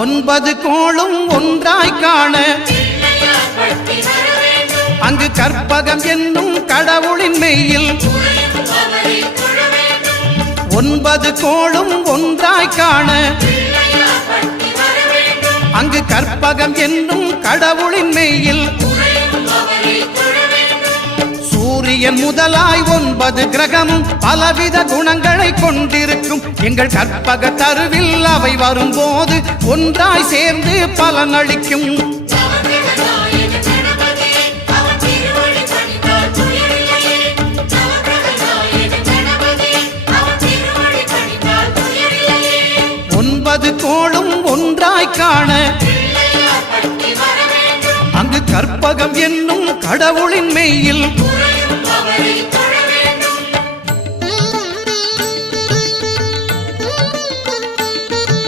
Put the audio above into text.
ஒன்பது கோளும் ஒன்றாய் காண அங்கு கற்பகம் என்னும் கடவுளின் மெய்யில் ஒன்பது கோளும் ஒன்றாய் காண அங்கு கற்பகம் என்னும் கடவுளின் மெய்யில் சூரியன் முதலாய் 9 கிரகமும் பலவித குணங்களை கொண்டிருக்கும் எங்கள் கற்பக தருவில் அவை வரும்போது ஒன்றாய் சேர்ந்து பலனளிக்கும். ஒன்பது கோளும் ஒன்றாய் காண அங்கு கற்பகம் என்னும் கடவுளின் மெய்யில்